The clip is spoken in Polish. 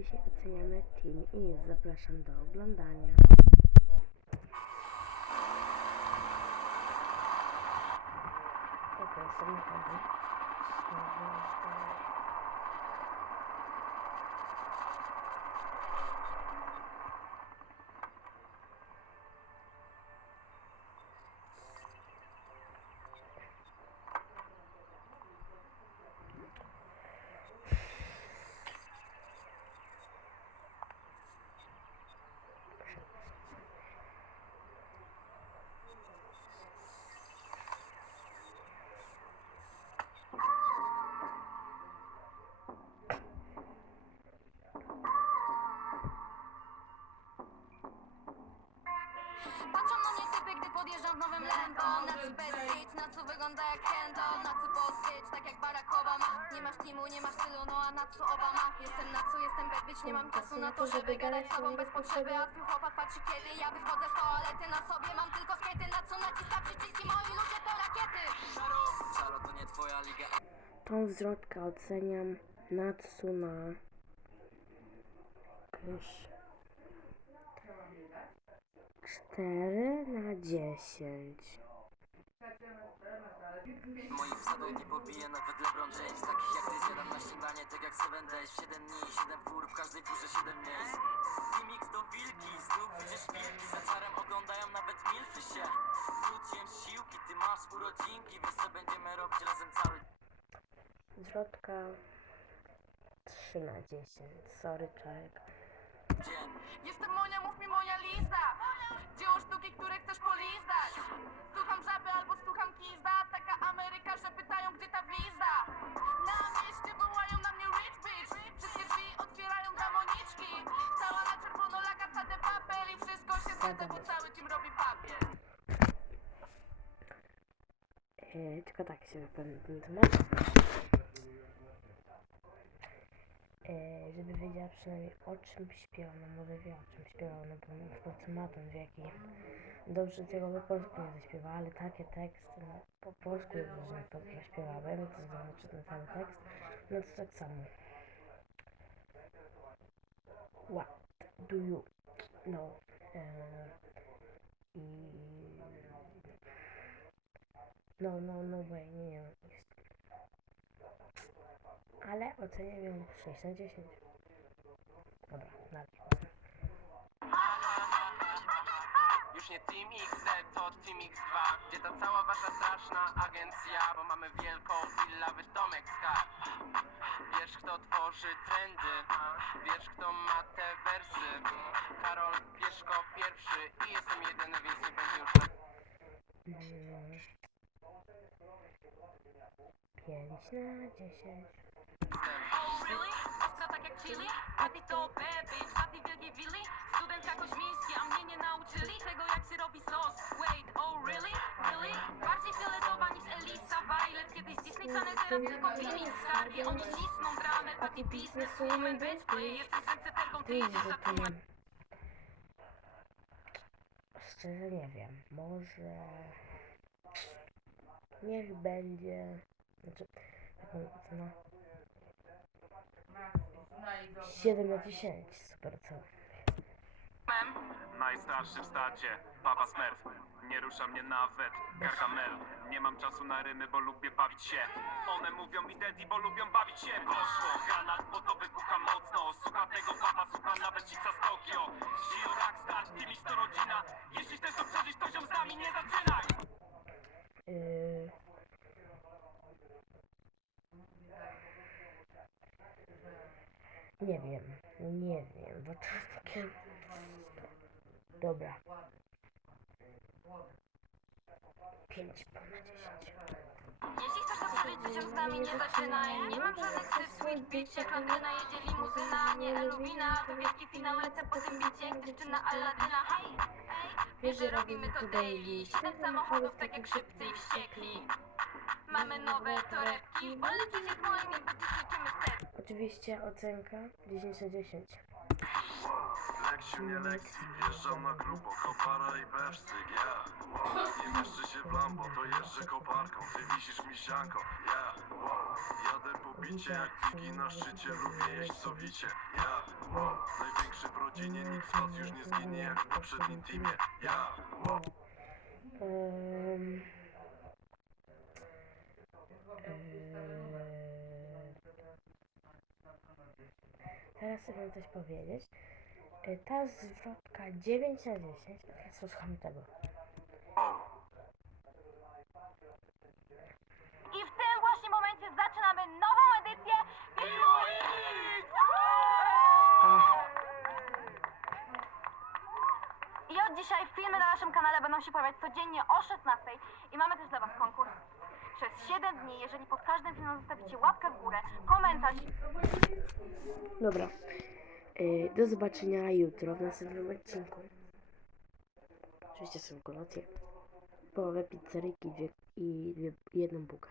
Dzisiaj oceniamy Team East. Zapraszam do oglądania. Okej, samochody. Patrzą w nowym Lambo Nacy bezpiecz, na co wygląda jak Kendall Na co pospieć, tak jak Barack Obama. Nie masz teamu, nie masz stylu, no a na co Obama? Jestem na co, jestem bad bitch, nie mam czasu na to, żeby gadać z tobą bez potrzeby. A twój chłopak patrzy kiedy ja wychodzę z toalety Na sobie. Mam tylko skryty, na co naciska przyciski Moi ludzie to rakiety. Czaro to nie twoja liga. Tą zwrotkę oceniam Natsu na jakieś 4 na 10. Moich wsadów nie pobije nawet LeBron James Takich jak ty zjadam na śniadanie tak jak 7 days 7 dni, 7 fur, w każdej furze 7 miejsc Team X to wilki, znów widzisz wilki Za czarem oglądają nawet milfy się Wróciłem z siłki, ty masz urodzinki Wiesz co będziemy robić razem cały Zwrotka 3 na 10. Sorry, Czarek. dzień Jestem Monia, mów mi moja lista Dzieło sztuki, które chcesz polizdać Słucham żaby albo słucham kizda Taka Ameryka, że pytają gdzie ta blizna? Na mieście wołają na mnie rich bitch. Wszystkie drzwi otwierają demoniczki Cała na czerwono la Casa de Papel I wszystko się zgadza, bo cały team robi papier. Yy, tylko tak się wypowiem ten temat. Yy, żeby wiedziała przynajmniej o czym śpiewa, no może wie o czym śpiewa, no bo w ma ten wiek i dobrze tego po polsku nie zaśpiewa, ale takie teksty, no po polsku nie po- zaśpiewałem, to znaczy ten cały tekst, no to tak samo. What do you know? No, no, no way, nie wiem. Ale oceniam ją 6 na 10. Dobra, dalej. Już nie Team XZ, to Team X2 Gdzie ta cała wasza straszna agencja Bo mamy wielką villawy domek z kart Wiesz kto tworzy trendy Wiesz kto ma te wersy Karol Pieszko pierwszy I jestem jedyny, więc nie będzie już tak Mm. 5 na 10. Tak jak chili? To a mnie nie nauczyli tego jak się robi sos Wait, oh really? Really? Elisa tylko Oni dramę, business woman Szczerze nie wiem. Może. Niech będzie. Znaczy. Ocena? 7 na 10. Super co? Najstarszy w stacie, Papa Smurf. Nie rusza mnie nawet Gargamel. Nie mam czasu na rymy, bo lubię bawić się. One mówią mi daddy, bo lubią bawić się. Poszło, granat, bo to wybucha mocno. Słucha tego papa, słucha nawet Chica z Tokio. Zio Rockstar, Timmy to rodzina. Jeśli chcesz to przeżyć, to się z nami nie zaczynaj. Yy... Nie wiem, nie wiem, bo to jest takie... Dobra. 5 na 10. Jeśli chcesz przeżyć, życiem z nami nie zaczynaj. Nie mam żadnych syf, sweet bitch Jak Londyna jedzie limuzyna, nie Elubina. To wielki finał, lecę po tym bicie Jak dziewczyna Aladyna Hej, hej, wiesz, że robimy to daily. Siedem samochodów, tak jak szybcy i wściekli Mamy nowe torebki dziś jak moimi, bo dziś liczymy set Oczywiście ocenka 10 na 10. Leksiu nie lekcji, wjeżdżam na grubo, kopara i bewsztyk, wow. Nie mieszczę się w Lambo, to jeżdżę koparką, ty wisisz mi sianko, yeah wow. Jadę po bicie jak pigi na szczycie, lubię jeść sowicie Ja, wow. Największy w rodzinie, nikt z was już nie zginie jak w poprzednim teamie. Ja, wow. Teraz chcę wam coś powiedzieć. E, Ta zwrotka 9 na 10, a teraz posłuchamy tego. I w tym właśnie momencie zaczynamy nową edycję I od dzisiaj filmy na naszym kanale będą się pojawiać codziennie o 16 i mamy też dla Was konkurs. Przez 7 dni, jeżeli pod każdym filmem zostawicie łapkę w górę, komentarz dobra. E, Do zobaczenia jutro w następnym odcinku. Oczywiście są kolacje. Połowę pizzeryki dwie, i dwie, jedną bułkę.